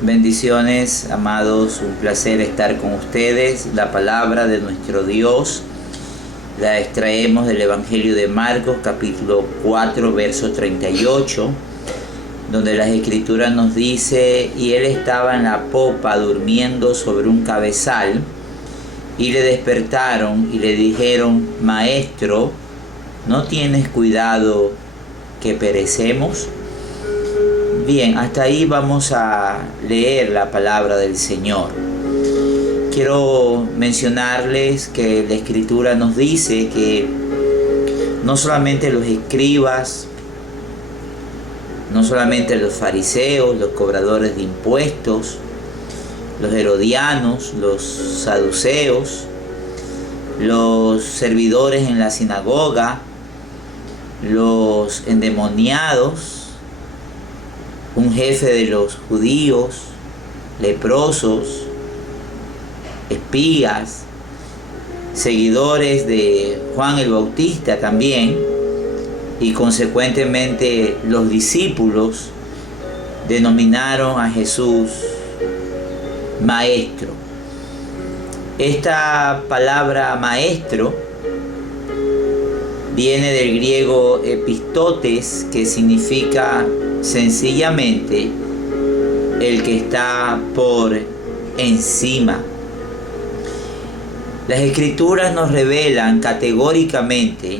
Bendiciones, amados, un placer estar con ustedes. La palabra de nuestro Dios la extraemos del Evangelio de Marcos, capítulo 4, verso 38, donde las Escrituras nos dice: y él estaba en la popa durmiendo sobre un cabezal, y le despertaron y le dijeron: Maestro, ¿no tienes cuidado que perecemos? Bien, hasta ahí vamos a leer la palabra del Señor. Quiero mencionarles que la Escritura nos dice que no solamente los escribas, no solamente los fariseos, los cobradores de impuestos, los herodianos, los saduceos, los servidores en la sinagoga, los endemoniados, un jefe de los judíos, leprosos, espías, seguidores de Juan el Bautista también, y consecuentemente los discípulos denominaron a Jesús maestro. Esta palabra maestro viene del griego epistotes, que significa sencillamente el que está por encima. Las Escrituras nos revelan categóricamente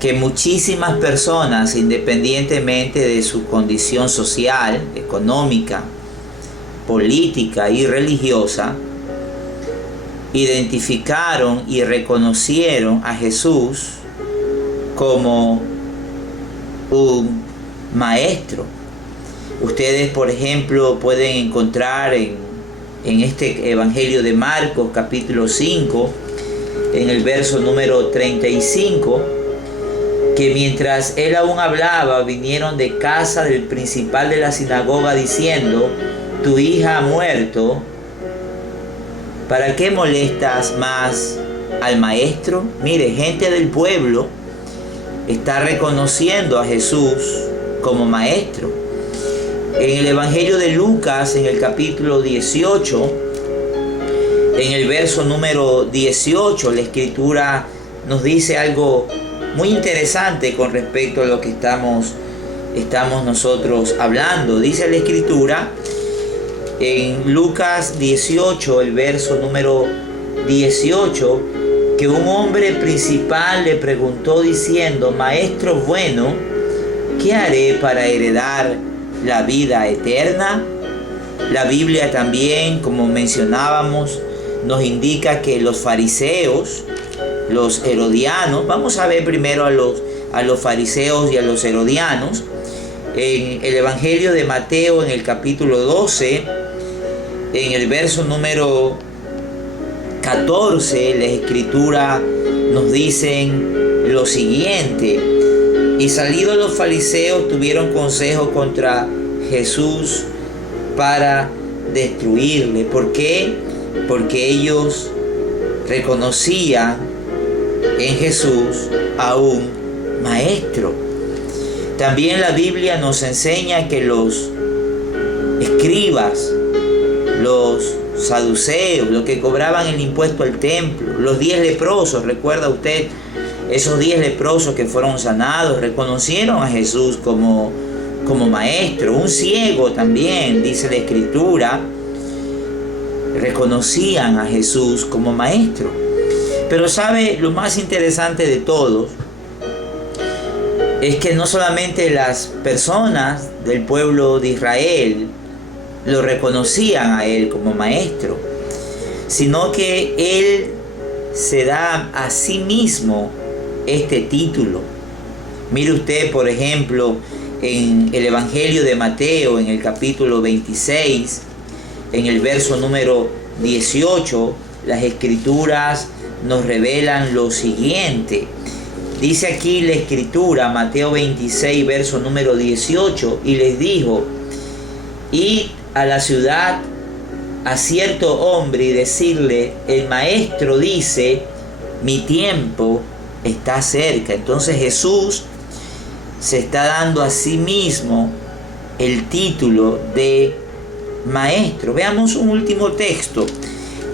que muchísimas personas, independientemente de su condición social, económica, política y religiosa, identificaron y reconocieron a Jesús como un maestro. Ustedes, por ejemplo, pueden encontrar en este Evangelio de Marcos, capítulo 5, en el verso número 35, que mientras él aún hablaba, vinieron de casa del principal de la sinagoga diciendo: tu hija ha muerto, ¿para qué molestas más al maestro? Mire, gente del pueblo está reconociendo a Jesús como maestro. En el Evangelio de Lucas, en el capítulo 18, en el verso número 18, la Escritura nos dice algo muy interesante con respecto a lo que estamos nosotros hablando. Dice la Escritura en Lucas 18, el verso número 18, que un hombre principal le preguntó diciendo: Maestro bueno, ¿qué haré para heredar la vida eterna? La Biblia también, como mencionábamos, nos indica que los fariseos, los herodianos, vamos a ver primero a los fariseos y a los herodianos. En el Evangelio de Mateo, en el capítulo 12, en el verso número 14, la Escritura nos dicen lo siguiente: y salidos los fariseos tuvieron consejo contra Jesús para destruirle. ¿Por qué? Porque ellos reconocían en Jesús a un maestro. También la Biblia nos enseña que los escribas, los saduceos, los que cobraban el impuesto al templo, los 10 leprosos, ¿recuerda usted? Esos 10 leprosos que fueron sanados reconocieron a Jesús como maestro. Un ciego también, dice la Escritura, reconocían a Jesús como maestro. Pero ¿sabe lo más interesante de todo? Es que no solamente las personas del pueblo de Israel lo reconocían a él como maestro, sino que él se da a sí mismo este título. Mire usted, por ejemplo, en el Evangelio de Mateo, en el capítulo 26, en el verso número 18, las Escrituras nos revelan lo siguiente. Dice aquí la Escritura, Mateo 26, verso número 18, y les dijo: id a la ciudad a cierto hombre y decirle: el maestro dice, mi tiempo está cerca. Entonces Jesús se está dando a sí mismo el título de maestro. Veamos un último texto.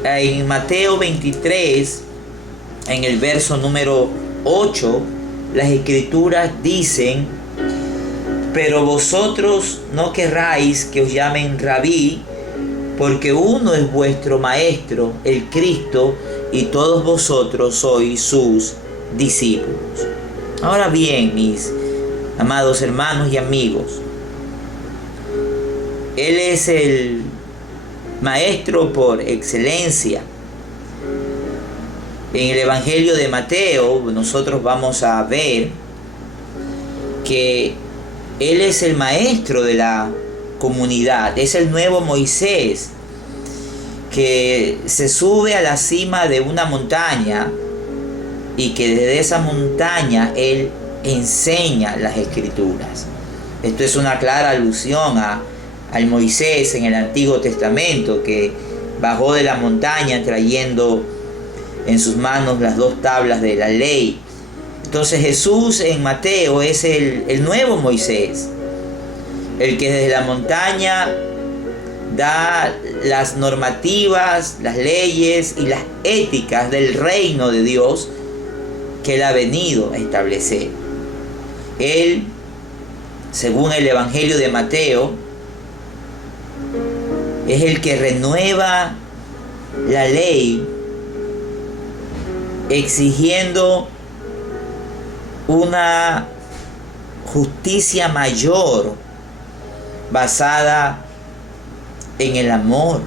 En Mateo 23, en el verso número 8, las escrituras dicen: pero vosotros no querráis que os llamen rabí, porque uno es vuestro maestro, el Cristo, y todos vosotros sois sus discípulos. Ahora bien, mis amados hermanos y amigos, Él es el maestro por excelencia. En el Evangelio de Mateo nosotros vamos a ver que Él es el maestro de la comunidad, es el nuevo Moisés que se sube a la cima de una montaña y que desde esa montaña Él enseña las escrituras. Esto es una clara alusión al Moisés en el Antiguo Testamento, que bajó de la montaña trayendo en sus manos las 2 tablas de la ley. Entonces Jesús en Mateo es el nuevo Moisés, el que desde la montaña da las normativas, las leyes y las éticas del reino de Dios que Él ha venido a establecer. Él, según el Evangelio de Mateo, es el que renueva la ley, exigiendo una justicia mayor basada en el amor.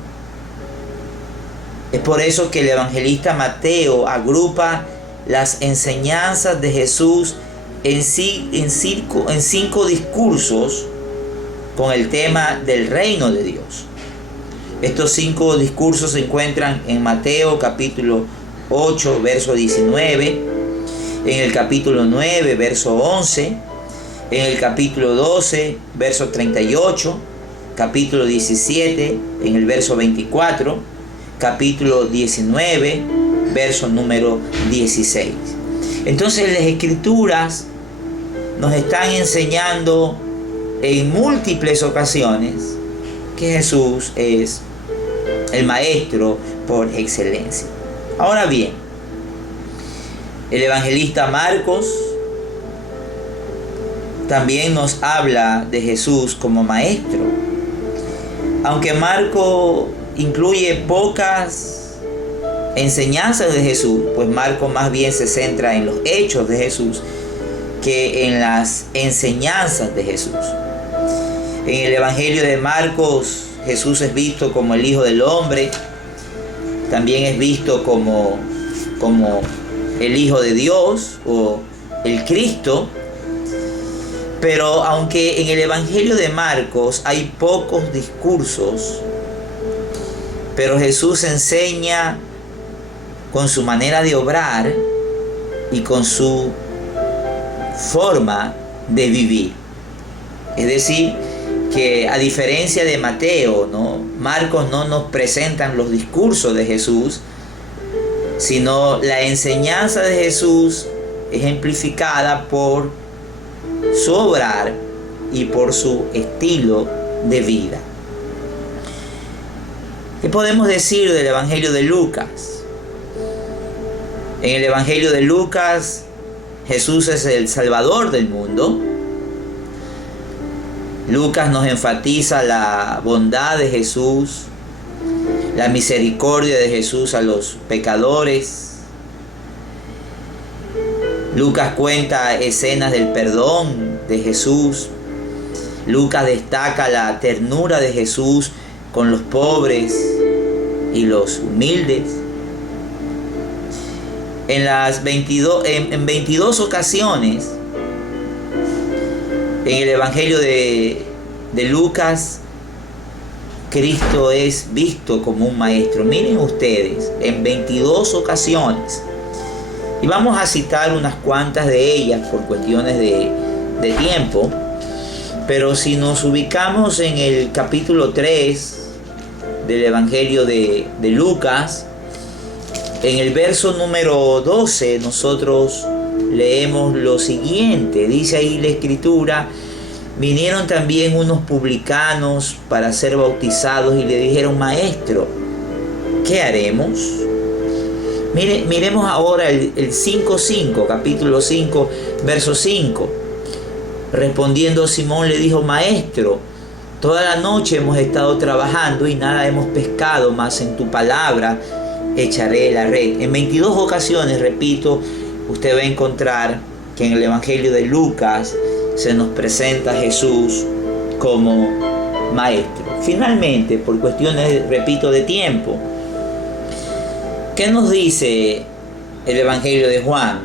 Es por eso que el evangelista Mateo agrupa las enseñanzas de Jesús en 5 discursos con el tema del reino de Dios. Estos 5 discursos se encuentran en Mateo capítulo 8, verso 19, en el capítulo 9, verso 11, en el capítulo 12, verso 38, capítulo 17, en el verso 24, capítulo 19, verso número 16. Entonces las escrituras nos están enseñando en múltiples ocasiones que Jesús es el maestro por excelencia. Ahora bien, el evangelista Marcos también nos habla de Jesús como maestro. Aunque Marcos incluye pocas enseñanzas de Jesús, pues Marcos más bien se centra en los hechos de Jesús que en las enseñanzas de Jesús. En el Evangelio de Marcos, Jesús es visto como el Hijo del Hombre, también es visto como el Hijo de Dios o el Cristo. Pero aunque en el Evangelio de Marcos hay pocos discursos, pero Jesús enseña con su manera de obrar y con su forma de vivir. Es decir, que a diferencia de Mateo, Marcos no nos presentan los discursos de Jesús, sino la enseñanza de Jesús ejemplificada por su obrar y por su estilo de vida. ¿Qué podemos decir del Evangelio de Lucas? En el Evangelio de Lucas, Jesús es el Salvador del mundo. Lucas nos enfatiza la bondad de Jesús, la misericordia de Jesús a los pecadores. Lucas cuenta escenas del perdón de Jesús. Lucas destaca la ternura de Jesús con los pobres y los humildes. En 22 ocasiones, en el Evangelio de Lucas, Cristo es visto como un maestro. Miren ustedes, en 22 ocasiones. Y vamos a citar unas cuantas de ellas por cuestiones de tiempo. Pero si nos ubicamos en el capítulo 3 del Evangelio de Lucas, en el verso número 12 nosotros leemos lo siguiente. Dice ahí la escritura: Vinieron también unos publicanos para ser bautizados y le dijeron: Maestro, ¿qué haremos? Miremos ahora el 5:5, capítulo 5, verso 5. Respondiendo Simón le dijo: Maestro, toda la noche hemos estado trabajando y nada hemos pescado, mas en tu palabra echaré la red. En 22 ocasiones, repito, usted va a encontrar que en el Evangelio de Lucas se nos presenta a Jesús como maestro. Finalmente, por cuestiones, repito, de tiempo, ¿qué nos dice el Evangelio de Juan?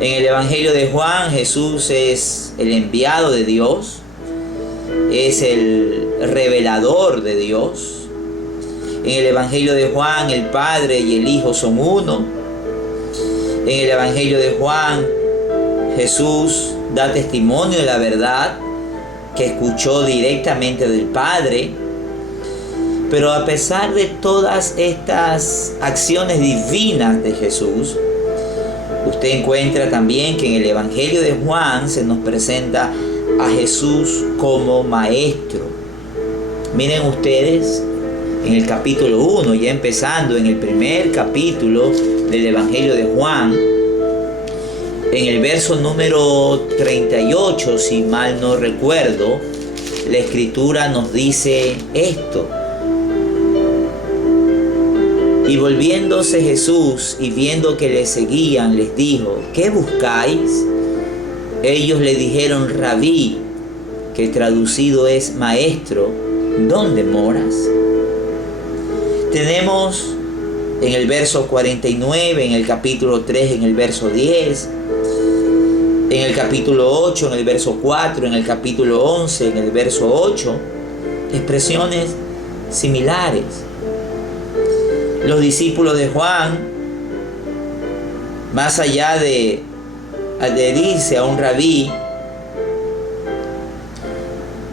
En el Evangelio de Juan, Jesús es el enviado de Dios, es el revelador de Dios. En el Evangelio de Juan, el Padre y el Hijo son uno. En el Evangelio de Juan, Jesús da testimonio de la verdad que escuchó directamente del Padre. Pero a pesar de todas estas acciones divinas de Jesús, usted encuentra también que en el Evangelio de Juan se nos presenta a Jesús como maestro. Miren ustedes, en el capítulo 1, ya empezando en el primer capítulo del Evangelio de Juan, en el verso número 38, si mal no recuerdo, la Escritura nos dice esto: y volviéndose Jesús y viendo que le seguían, les dijo: ¿qué buscáis? Ellos le dijeron: Rabí, que traducido es maestro, ¿dónde moras? Tenemos en el verso 49, en el capítulo 3, en el verso 10, en el capítulo 8, en el verso 4, en el capítulo 11, en el verso 8, expresiones similares. Los discípulos de Juan, más allá de adherirse a un rabí,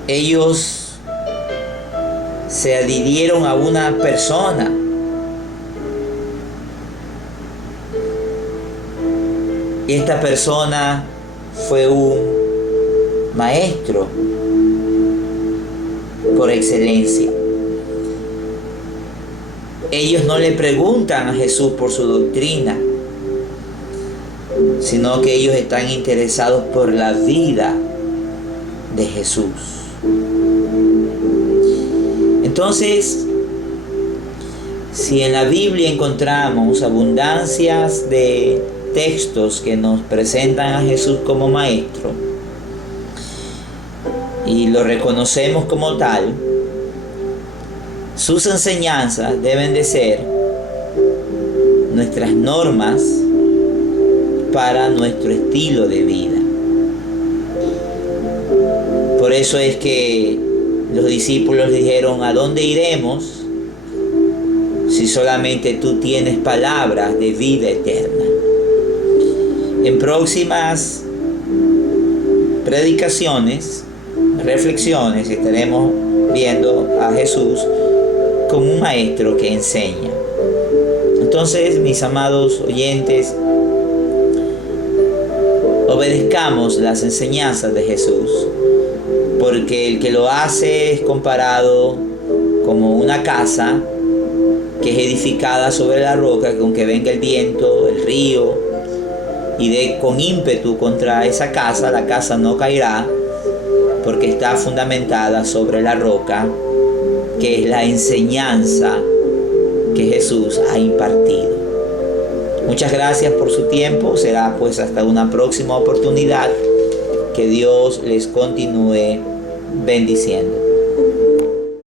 ellos se adhirieron a una persona. Y esta persona fue un maestro por excelencia. Ellos no le preguntan a Jesús por su doctrina, sino que ellos están interesados por la vida de Jesús. Entonces, si en la Biblia encontramos abundancias de textos que nos presentan a Jesús como maestro y lo reconocemos como tal, sus enseñanzas deben de ser nuestras normas para nuestro estilo de vida. Por eso es que los discípulos dijeron: ¿a dónde iremos si solamente tú tienes palabras de vida eterna? En próximas predicaciones, reflexiones, estaremos viendo a Jesús como un maestro que enseña. Entonces, mis amados oyentes, obedezcamos las enseñanzas de Jesús, porque el que lo hace es comparado como una casa que es edificada sobre la roca, que aunque venga el viento, el río, y dé con ímpetu contra esa casa, la casa no caerá, porque está fundamentada sobre la roca, que es la enseñanza que Jesús ha impartido. Muchas gracias por su tiempo. Será pues hasta una próxima oportunidad. Que Dios les continúe bendiciendo.